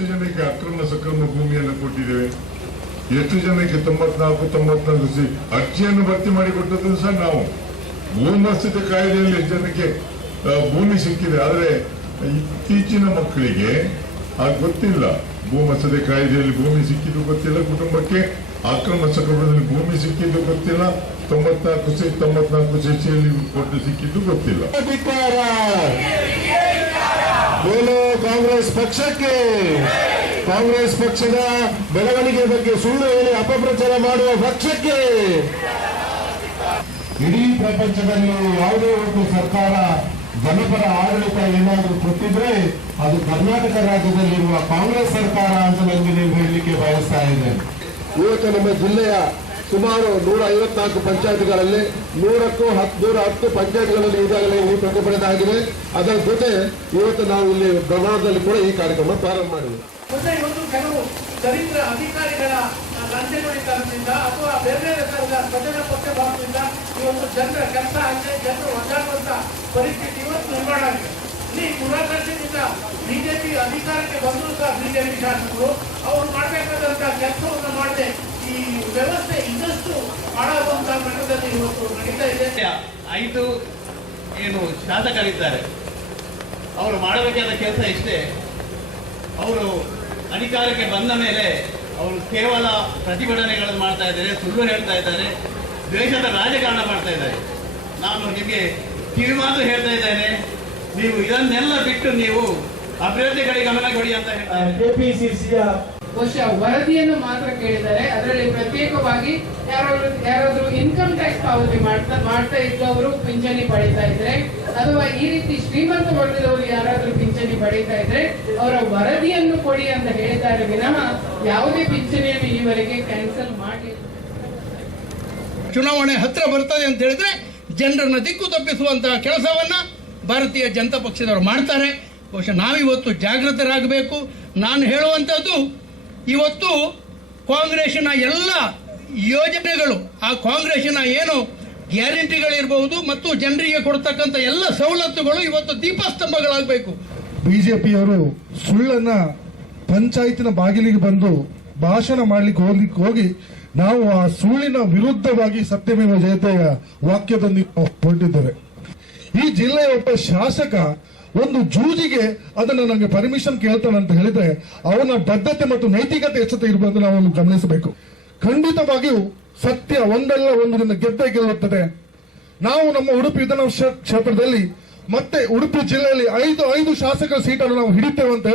ಎಷ್ಟು ಜನಕ್ಕೆ ಅಕ್ರಮ ಸಕ್ರಮ ಭೂಮಿಯನ್ನು ಕೊಟ್ಟಿದ್ದೇವೆ. ಎಷ್ಟು ಜನಕ್ಕೆ ತೊಂಬತ್ನಾಲ್ಕು ತೊಂಬತ್ನಾಲ್ಕು ಸಿ ಅರ್ಜಿಯನ್ನು ಭರ್ತಿ ಮಾಡಿ ಕೊಟ್ಟದ್ದು ಸಹ ನಾವು. ಭೂಮಸ್ಥಿತ ಕಾಯ್ದೆಯಲ್ಲಿ ಎಷ್ಟು ಜನಕ್ಕೆ ಭೂಮಿ ಸಿಕ್ಕಿದೆ. ಆದರೆ ಇತ್ತೀಚಿನ ಮಕ್ಕಳಿಗೆ ಆ ಗೊತ್ತಿಲ್ಲ. ಭೂಮಸ್ಥಿತ ಕಾಯ್ದೆಯಲ್ಲಿ ಭೂಮಿ ಸಿಕ್ಕಿದ್ದು ಗೊತ್ತಿಲ್ಲ. ಕುಟುಂಬಕ್ಕೆ ಅಕ್ರಮ ಸಕ್ರಮದಲ್ಲಿ ಭೂಮಿ ಸಿಕ್ಕಿದ್ದು ಗೊತ್ತಿಲ್ಲ. ತೊಂಬತ್ನಾಲ್ಕು ಸಿ, ತೊಂಬತ್ನಾಲ್ಕು ಸಿಸಿಯಲ್ಲಿ ಕೊಟ್ಟು ಸಿಕ್ಕಿದ್ದು ಗೊತ್ತಿಲ್ಲ. ಬೋಲೋ ಕಾಂಗ್ರೆಸ್ ಪಕ್ಷಕ್ಕೆ. ಕಾಂಗ್ರೆಸ್ ಪಕ್ಷದ ಬೆಳವಣಿಗೆ ಬಗ್ಗೆ ಸುಳ್ಳು ಹೇಳಿ ಅಪಪ್ರಚಾರ ಮಾಡುವ ಪಕ್ಷಕ್ಕೆ. ಇಡೀ ಪ್ರಪಂಚದಲ್ಲಿ ಯಾವುದೇ ಒಂದು ಸರ್ಕಾರ ಜನಪರ ಆಡಳಿತ ಏನಾದರೂ ಕೊಟ್ಟಿದ್ರೆ ಅದು ಕರ್ನಾಟಕ ರಾಜ್ಯದಲ್ಲಿರುವ ಕಾಂಗ್ರೆಸ್ ಸರ್ಕಾರ ಅಂತ ನನಗೆ ನೀವು ಹೇಳಲಿಕ್ಕೆ ಬಯಸ್ತಾ ಇದೆ ಇವತ್ತು ನಮ್ಮ ಜಿಲ್ಲೆಯ ಸುಮಾರು ನೂರ ಐವತ್ನಾಲ್ಕು ಪಂಚಾಯತ್ಗಳಲ್ಲಿ ನೂರಕ್ಕೂ ಹತ್ತು ನೂರ ಹತ್ತು ಪಂಚಾಯತ್ಗಳಲ್ಲಿ ಈಗಾಗಲೇ ಈ ಪ್ರತಿಭಟನೆ ಅದರ ಜೊತೆ ಇವತ್ತು ನಾವು ಇಲ್ಲಿ ಪ್ರಮಾಣದಲ್ಲಿ ಕೂಡ ಈ ಕಾರ್ಯಕ್ರಮ ಪ್ರಾರಂಭ ಮಾಡಿದೆ ಕೆಲವು ದರಿದ್ರ ಅಧಿಕಾರಿಗಳ ಹೊಡಿತನದಿಂದ ಅಥವಾ ಬೇರೆ ಬೇರೆ ಪ್ರಜರ ಪಕ್ಷಪಾತದಿಂದ ಇವತ್ತು ಜನರ ಕೆಲಸ ಆಗದೆ, ಜನರು ಒದ್ದಾಡುವಂತ ಪರಿಸ್ಥಿತಿ ಇವತ್ತು ನಿರ್ಮಾಣ ಆಗಿದೆ. ಇಲ್ಲಿ ಪುರಾತನದಿಂದ ಬಿಜೆಪಿ ಅಧಿಕಾರಕ್ಕೆ ಬಂದರೂ ಸಹ ಬಿಜೆಪಿ ಶಾಸಕರು, ಅವರು ಮಾಡಬೇಕಾದಂತ ಕೆಲಸವನ್ನು ಮಾಡದೆ ಈ ವ್ಯವಸ್ಥೆ ಐದು ಏನು ಶಾಸಕರಿದ್ದಾರೆ. ಅವರು ಮಾಡಬೇಕಾದ ಕೆಲಸ ಇಷ್ಟೇ. ಅವರು ಅಧಿಕಾರಕ್ಕೆ ಬಂದ ಮೇಲೆ ಅವರು ಕೇವಲ ಪ್ರತಿಭಟನೆಗಳನ್ನು ಮಾಡ್ತಾ ಇದ್ದಾರೆ, ಸುಳ್ಳು ಹೇಳ್ತಾ ಇದ್ದಾರೆ, ದ್ವೇಷದ ರಾಜಕಾರಣ ಮಾಡ್ತಾ ಇದ್ದಾರೆ. ನಾನು ನಿಮಗೆ ಕಿವಿ ಮಾತು ಹೇಳ್ತಾ ಇದ್ದೇನೆ, ನೀವು ಇದನ್ನೆಲ್ಲ ಬಿಟ್ಟು ನೀವು ಅಭಿವೃದ್ಧಿ ಗಮನ ಕೊಡಿ ಅಂತ ಹೇಳ್ತಾರೆ ಬಹುಶಃ ವರದಿಯನ್ನು ಮಾತ್ರ ಕೇಳಿದ್ದಾರೆ ಅದರಲ್ಲಿ ಪ್ರತ್ಯೇಕವಾಗಿ ಯಾರಾದ್ರೂ ಯಾರಾದ್ರೂ ಇನ್ಕಮ್ ಟ್ಯಾಕ್ಸ್ ಪಾವತಿ ಮಾಡ್ತಾ ಮಾಡ್ತಾ ಇದ್ದವರು ಪಿಂಚಣಿ ಪಡೀತಾ ಇದ್ರೆ, ಅಥವಾ ಈ ರೀತಿ ಶ್ರೀಮಂತ ವರ್ಗದವರು ಯಾರಾದ್ರೂ ಪಿಂಚಣಿ ಪಡೀತಾ ಇದ್ರೆ, ಅವರ ವರದಿಯನ್ನು ಕೊಡಿ ಅಂತ ಹೇಳಿದ್ದಾರೆ ವಿನಃ ಯಾವುದೇ ಪಿಂಚಣಿಯನ್ನು ಈವರೆಗೆ ಕ್ಯಾನ್ಸಲ್ ಮಾಡಿ. ಚುನಾವಣೆ ಹತ್ರ ಬರ್ತದೆ ಅಂತ ಹೇಳಿದ್ರೆ ಜನರನ್ನ ದಿಕ್ಕು ತಪ್ಪಿಸುವಂತಹ ಕೆಲಸವನ್ನ ಭಾರತೀಯ ಜನತಾ ಪಕ್ಷದವರು ಮಾಡ್ತಾರೆ. ಬಹುಶಃ ನಾವಿವತ್ತು ಜಾಗೃತರಾಗಬೇಕು. ನಾನು ಹೇಳುವಂಥದ್ದು ಇವತ್ತು ಕಾಂಗ್ರೆಸ್ನ ಎಲ್ಲ ಯೋಜನೆಗಳು, ಆ ಕಾಂಗ್ರೆಸ್ನ ಏನು ಗ್ಯಾರಂಟಿಗಳಿರಬಹುದು ಮತ್ತು ಜನರಿಗೆ ಕೊಡ್ತಕ್ಕಂಥ ಎಲ್ಲ ಸವಲತ್ತುಗಳು ಇವತ್ತು ದೀಪಸ್ತಂಭಗಳಾಗಬೇಕು. ಬಿಜೆಪಿಯವರು ಸುಳ್ಳನ್ನ ಪಂಚಾಯತಿನ ಬಾಗಿಲಿಗೆ ಬಂದು ಭಾಷಣ ಮಾಡ್ಲಿಕ್ಕೆ ಹೋಗ್ಲಿಕ್ಕೆ ಹೋಗಿ ನಾವು ಆ ಸುಳ್ಳಿನ ವಿರುದ್ಧವಾಗಿ ಸತ್ಯಮೇವ ಜಯತೆಯ ವಾಕ್ಯದೊಂದಿಗೆ ಹೊರಟಿದ್ದೇವೆ ಈ ಜಿಲ್ಲೆಯ ಒಬ್ಬ ಶಾಸಕ ಒಂದು ಜೂಜಿಗೆ ಅದನ್ನು ನನಗೆ ಪರ್ಮಿಷನ್ ಕೇಳ್ತಾನೆ ಅಂತ ಹೇಳಿದ್ರೆ, ಅವನ ಬದ್ಧತೆ ಮತ್ತು ನೈತಿಕತೆ ಎಚ್ಚತೆ ಇರಬಹುದು ನಾವು ಗಮನಿಸಬೇಕು. ಖಂಡಿತವಾಗಿಯೂ ಸತ್ಯ ಒಂದಲ್ಲ ಒಂದು ದಿನ ಗೆದ್ದೇ ಗೆಲ್ಲುತ್ತದೆ ನಾವು ನಮ್ಮ ಉಡುಪಿ ವಿಧಾನಸಭಾ ಕ್ಷೇತ್ರದಲ್ಲಿ ಮತ್ತೆ ಉಡುಪಿ ಜಿಲ್ಲೆಯಲ್ಲಿ ಐದು ಐದು ಶಾಸಕರ ಸೀಟನ್ನು ನಾವು ಹಿಡಿತೇವೆ ಅಂತ